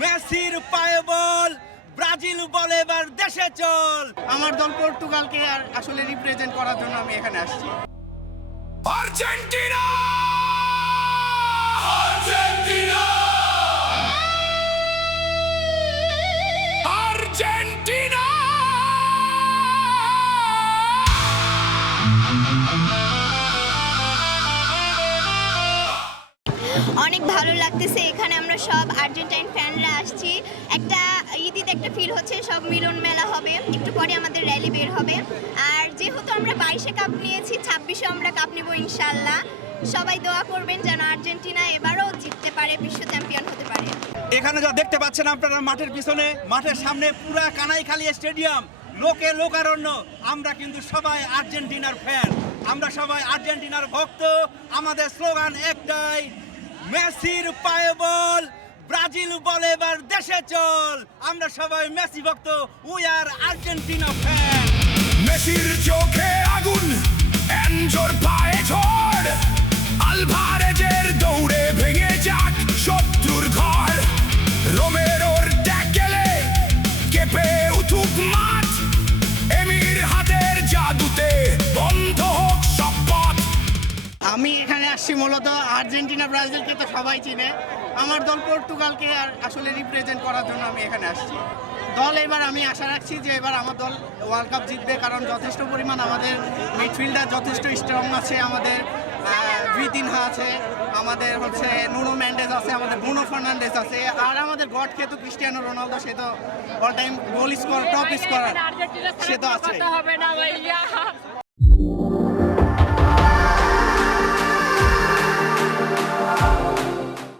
মেসির পায়ে বল, ব্রাজিল বলে এবার দেশে চল। আমার দল পর্তুগালকে আর আসলে রিপ্রেজেন্ট করার জন্য আমি এখানে আসছি। আর্জেন্টিনা আর্জেন্টিনা আর্জেন্টিনা অনেক ভালো লাগতেছে। এখানে আমরা সব আর্জেন্টাইন ফ্যানরা আসছি। একটা ঈদ একটা ফিল হচ্ছে, সব মিলন মেলা হবে, একটু পরে আমাদের র্যালি বের হবে। আর যেহেতু আমরা 22-এ কাপ নিয়েছি, 26-এ আমরা কাপ নেব ইনশাল্লাহ। সবাই দোয়া করবেন যেন আর্জেন্টিনা এবারও জিততে পারে, বিশ্ব চ্যাম্পিয়ন হতে পারে। এখানে যা দেখতে পাচ্ছেন আপনারা মাঠের পিছনে, মাঠের সামনে পুরা কানাইখালী স্টেডিয়াম, লোকে লোকারণ্য। আমরা কিন্তু সবাই আর্জেন্টিনার ফ্যান, আমরা সবাই আর্জেন্টিনার ভক্ত। আমাদের স্লোগান একটাই, মেসির পায়ে বল, ব্রাজিল বলে এবার দেশে চল। আমরা সবাই মেসি ভক্ত, উই আর আর্জেন্টিনা ফ্যান। মেসির চোখে আগুন, এনজোর পায়ে ঝড়, আলভারেজের দৌড়ে ভেঙে যাক শত্রুর ঘর, রোমেরোর ট্যাকেলে কেঁপে উঠুক মাঠ, এমির হাতের জাদুতে বন্ধ হোক সব পথ। আমি এখানে আসছি মূলত আর্জেন্টিনা ব্রাজিলকে তো সবাই চিনে, আমার দল পর্তুগালকে আর আসলে রিপ্রেজেন্ট করার জন্য আমি এখানে আসছি। দল এবার আমি আশা রাখছি যে এবার আমার দল ওয়ার্ল্ড কাপ জিতবে, কারণ যথেষ্ট পরিমাণ আমাদের মিডফিল্ডার যথেষ্ট স্ট্রং আছে, আমাদের ভিতিনহা আছে, আমাদের হচ্ছে নুনো মেন্ডেস আছে, আমাদের ব্রুনো ফার্নান্ডেস আছে, আর আমাদের গড খেতু ক্রিস্টিয়ানো রোনালদো, সে তো all time goal score, top scorer, সে তো আছে।